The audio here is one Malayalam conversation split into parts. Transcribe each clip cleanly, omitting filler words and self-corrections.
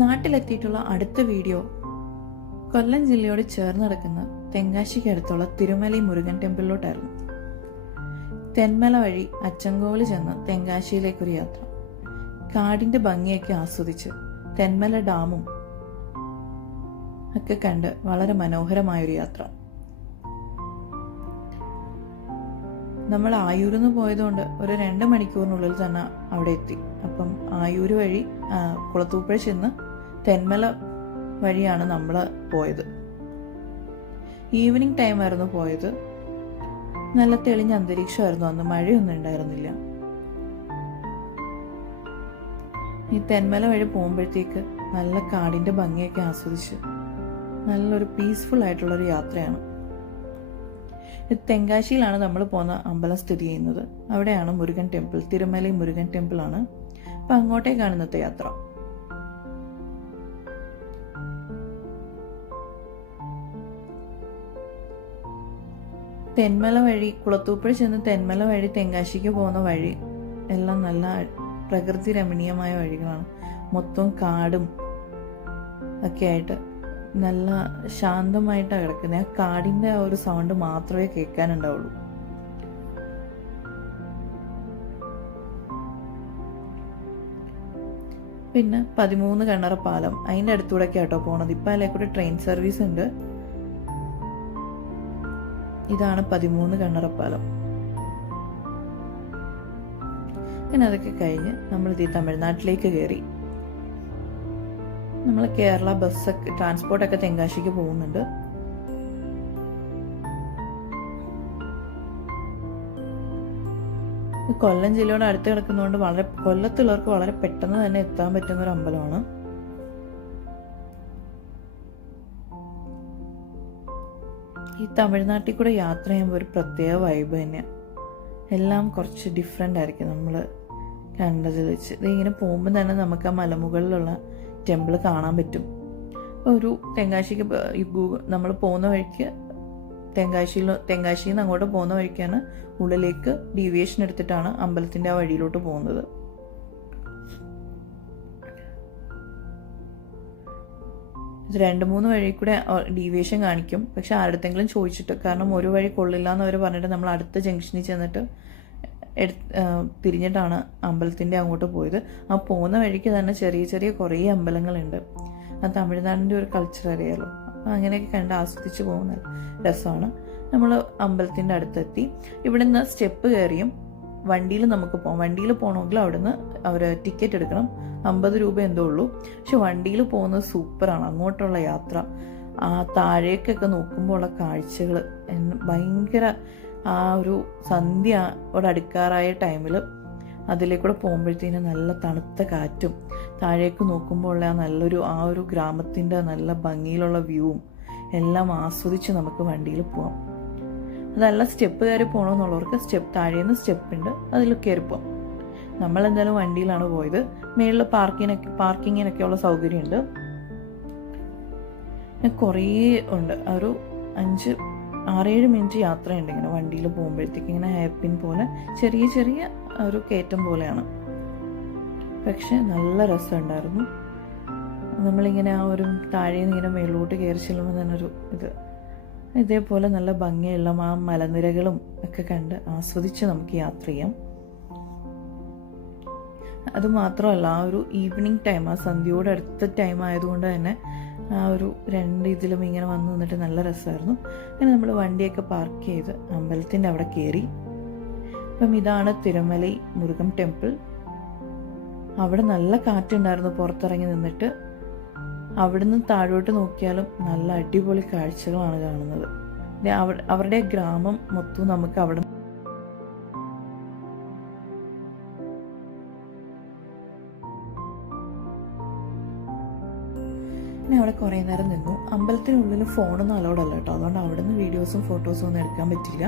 നാട്ടിലെത്തിയിട്ടുള്ള അടുത്ത വീഡിയോ കൊല്ലം ജില്ലയോട് ചേർന്ന് കിടക്കുന്ന തെങ്കാശിക്കടുത്തുള്ള തിരുമലൈ മുരുകൻ ടെമ്പിളിലോട്ടായിരുന്നു. തെന്മല വഴി അച്ചൻകോവിൽ ചെന്ന് തെങ്കാശിയിലേക്കൊരു യാത്ര. കാടിന്റെ ഭംഗിയൊക്കെ ആസ്വദിച്ച് തെന്മല ഡാമും ഒക്കെ കണ്ട് വളരെ മനോഹരമായൊരു യാത്ര. നമ്മൾ ആയൂരിൽ നിന്ന് പോയതുകൊണ്ട് ഒരു 2 മണിക്കൂറിനുള്ളിൽ തന്നെ അവിടെ എത്തി. അപ്പം ആയൂര് വഴി കുളത്തൂപ്പുഴ ചെന്ന് തെന്മല വഴിയാണ് നമ്മൾ പോയത്. ഈവനിങ് ടൈം ആയിരുന്നു പോയത്. നല്ല തെളിഞ്ഞ അന്തരീക്ഷമായിരുന്നു. അന്ന് മഴയൊന്നും ഉണ്ടായിരുന്നില്ല. ഈ തെന്മല വഴി പോകുമ്പോഴത്തേക്ക് നല്ല കാടിന്റെ ഭംഗിയൊക്കെ ആസ്വദിച്ച് നല്ലൊരു പീസ്ഫുൾ ആയിട്ടുള്ളൊരു യാത്രയാണ്. തെങ്കാശിയിലാണ് നമ്മൾ പോകുന്ന അമ്പലം സ്ഥിതി ചെയ്യുന്നത്. അവിടെയാണ് മുരുകൻ ടെമ്പിൾ, തിരുമലൈ മുരുകൻ ടെമ്പിൾ ആണ്. അപ്പൊ അങ്ങോട്ടേക്കാണ് ഇന്നത്തെ യാത്ര. തെന്മല വഴി കുളത്തൂപ്പുഴ ചെന്ന് തെന്മല വഴി തെങ്കാശിക്ക് പോകുന്ന വഴി എല്ലാം നല്ല പ്രകൃതി രമണീയമായ വഴികളാണ്. മൊത്തം കാടും ഒക്കെ ആയിട്ട് നല്ല ശാന്തമായിട്ടാണ് കിടക്കുന്നത്. ആ കാടിന്റെ ആ ഒരു സൗണ്ട് മാത്രമേ കേൾക്കാനുണ്ടാവുള്ളൂ. പിന്നെ 13 കണ്ണറ പാലം, അതിന്റെ അടുത്തൂടെ കേട്ടോ പോണത്. ഇപ്പൊ അതിലേക്കൂടെ ട്രെയിൻ സർവീസ് ഉണ്ട്. ഇതാണ് 13 കണ്ണറ പാലം. പിന്നെ അതൊക്കെ കഴിഞ്ഞ് നമ്മൾ തമിഴ്നാട്ടിലേക്ക് കയറി. നമ്മൾ കേരള ബസ്സൊക്കെ ട്രാൻസ്പോർട്ടൊക്കെ തെങ്കാശിക്ക് പോകുന്നുണ്ട്. കൊല്ലം ജില്ലയോട് അടുത്ത് കിടക്കുന്നതുകൊണ്ട് കൊല്ലത്തുള്ളവർക്ക് വളരെ പെട്ടെന്ന് തന്നെ എത്താൻ പറ്റുന്ന ഒരു അമ്പലമാണ്. ഈ തമിഴ്നാട്ടിൽ കൂടെ യാത്ര ചെയ്യുമ്പോൾ ഒരു പ്രത്യേക വൈബ് തന്നെയാണ്. എല്ലാം കുറച്ച് ഡിഫറെൻ്റ് ആയിരിക്കും നമ്മൾ കണ്ടതിൽ വെച്ച്. ഇങ്ങനെ പോകുമ്പോൾ തന്നെ നമുക്ക് ആ മലമുകളിലുള്ള ടെമ്പിൾ കാണാൻ പറ്റും. ഒരു തെങ്കാശിക്ക് നമ്മൾ പോകുന്ന വഴിക്ക് തെങ്കാശിയിൽ നിന്ന് അങ്ങോട്ട് പോകുന്ന വഴിക്കാണ് ഉള്ളിലേക്ക് ഡീവിയേഷൻ എടുത്തിട്ടാണ് അമ്പലത്തിന്റെ ആ വഴിയിലോട്ട് പോകുന്നത്. ഇത് 2-3 വഴി കൂടെ ഡീവിയേഷൻ കാണിക്കും. പക്ഷെ ആരുടെങ്കിലും ചോദിച്ചിട്ട്, കാരണം ഒരു വഴി കൊള്ളില്ല എന്ന് അവർ പറഞ്ഞിട്ട് നമ്മൾ അടുത്ത ജംഗ്ഷനിൽ ചെന്നിട്ട് തിരിഞ്ഞിട്ടാണ് അമ്പലത്തിന്റെ അങ്ങോട്ട് പോയത്. ആ പോകുന്ന വഴിക്ക് തന്നെ ചെറിയ ചെറിയ കുറേ അമ്പലങ്ങളുണ്ട്. ആ തമിഴ്നാടിന്റെ ഒരു കൾച്ചർ അറിയാലോ. അങ്ങനെയൊക്കെ കണ്ട് ആസ്വദിച്ച് പോകുന്ന രസമാണ്. നമ്മൾ അമ്പലത്തിന്റെ അടുത്തെത്തി. ഇവിടുന്ന് സ്റ്റെപ്പ് കയറിയും വണ്ടിയിൽ നമുക്ക് പോകാം. വണ്ടിയിൽ പോകണമെങ്കിൽ അവിടുന്ന് അവർ ടിക്കറ്റ് എടുക്കണം. 50 രൂപ എന്തോ ഉള്ളൂ. പക്ഷെ വണ്ടിയിൽ പോകുന്നത് സൂപ്പറാണ്. അങ്ങോട്ടുള്ള യാത്ര, ആ താഴേക്കൊക്കെ നോക്കുമ്പോൾ ഉള്ള കാഴ്ചകൾ ഭയങ്കര. ആ ഒരു സന്ധ്യയോട് അടുക്കാറായ ടൈമിൽ അതിലേക്കൂടെ പോകുമ്പോഴത്തേനും നല്ല തണുത്ത കാറ്റും താഴേക്ക് നോക്കുമ്പോൾ ഉള്ള ആ ഒരു ഗ്രാമത്തിൻ്റെ നല്ല ഭംഗിയിലുള്ള വ്യൂവും എല്ലാം ആസ്വദിച്ച് നമുക്ക് വണ്ടിയിൽ പോവാം. അതല്ല സ്റ്റെപ്പ് കയറി പോകണമെന്നുള്ളവർക്ക് താഴേന്ന് സ്റ്റെപ്പ് ഉണ്ട്, അതിൽ കയറി പോവാം. നമ്മളെന്തായാലും വണ്ടിയിലാണ് പോയത്. മേളിൽ പാർക്കിങ്ങിനൊക്കെയുള്ള സൗകര്യമുണ്ട്. കുറേ ഉണ്ട്. ഒരു 6-7 മിനിറ്റ് യാത്രയുണ്ട് ഇങ്ങനെ വണ്ടിയിൽ പോകുമ്പോഴത്തേക്ക്. ഇങ്ങനെ ഹെയർപിൻ പോലെ ചെറിയ ചെറിയ ഒരു കയറ്റം പോലെയാണ്. പക്ഷെ നല്ല രസമുണ്ടായിരുന്നു. നമ്മളിങ്ങനെ ആ ഒരു താഴേന്ന് ഇങ്ങനെ മേലോട്ട് കയറി ചെല്ലുമ്പോൾ തന്നെ ഒരു ഇതേപോലെ നല്ല ഭംഗിയുള്ള ആ മലനിരകളും ഒക്കെ കണ്ട് ആസ്വദിച്ച് നമുക്ക് യാത്ര ചെയ്യാം. അതുമാത്രമല്ല, ആ ഒരു ഈവനിങ് ടൈം, ആ സന്ധ്യയോട് അടുത്ത ടൈം ആയതുകൊണ്ട് തന്നെ ആ ഒരു 2 ഇതിലും ഇങ്ങനെ വന്നു നിന്നിട്ട് നല്ല രസമായിരുന്നു. അങ്ങനെ നമ്മൾ വണ്ടിയൊക്കെ പാർക്ക് ചെയ്ത് അമ്പലത്തിൻ്റെ അവിടെ കയറി. അപ്പം ഇതാണ് തിരുമലൈ മുരുകൻ ടെമ്പിൾ. അവിടെ നല്ല കാറ്റുണ്ടായിരുന്നു. പുറത്തിറങ്ങി നിന്നിട്ട് അവിടുന്ന് താഴോട്ട് നോക്കിയാലും നല്ല അടിപൊളി കാഴ്ചകളാണ് കാണുന്നത്. അവരുടെ ഗ്രാമം മൊത്തം നമുക്ക് അവിടെ അവിടെ കുറേ നേരം നിന്നു. അമ്പലത്തിനുള്ളിൽ ഫോണൊന്നും അലൗഡല്ല കേട്ടോ. അതുകൊണ്ട് അവിടെ നിന്ന് വീഡിയോസും ഫോട്ടോസും ഒന്നും എടുക്കാൻ പറ്റില്ല.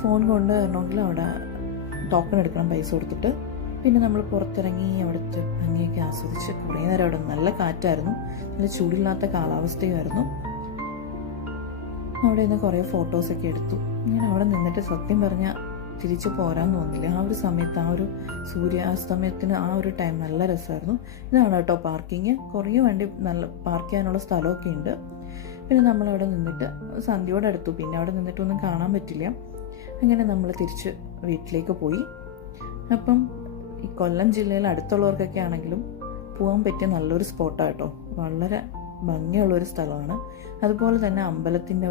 ഫോൺ കൊണ്ട് വരണമെങ്കിൽ അവിടെ ടോക്കൺ എടുക്കണം പൈസ കൊടുത്തിട്ട്. പിന്നെ നമ്മൾ പുറത്തിറങ്ങി അവിടുത്തെ ഭംഗിയൊക്കെ ആസ്വദിച്ച് കുറേ നേരം അവിടെ നല്ല കാറ്റായിരുന്നു. നല്ല ചൂടില്ലാത്ത കാലാവസ്ഥയുമായിരുന്നു. അവിടെ നിന്ന് കുറേ ഫോട്ടോസൊക്കെ എടുത്തു. ഞാൻ അവിടെ നിന്നിട്ട് സത്യം പറഞ്ഞാൽ തിരിച്ച് പോരാൻ തോന്നില്ല. ആ ഒരു സമയത്ത് ആ ഒരു സൂര്യാസ്തമയത്തിന് ആ ഒരു ടൈം നല്ല രസമായിരുന്നു. ഇതാണ് കേട്ടോ പാർക്കിങ്. കുറേ വണ്ടി നല്ല പാർക്ക് ചെയ്യാനുള്ള സ്ഥലമൊക്കെ ഉണ്ട്. പിന്നെ നമ്മളവിടെ നിന്നിട്ട് സന്ധ്യയോടെ അടുത്തു. പിന്നെ അവിടെ നിന്നിട്ടൊന്നും കാണാൻ പറ്റില്ല. അങ്ങനെ നമ്മൾ തിരിച്ച് വീട്ടിലേക്ക് പോയി. അപ്പം ഈ കൊല്ലം ജില്ലയിൽ അടുത്തുള്ളവർക്കൊക്കെ ആണെങ്കിലും പോകാൻ പറ്റിയ നല്ലൊരു സ്പോട്ടാണ് കേട്ടോ. വളരെ ഭംഗിയുള്ളൊരു സ്ഥലമാണ്. അതുപോലെ തന്നെ അമ്പലത്തിൻ്റെ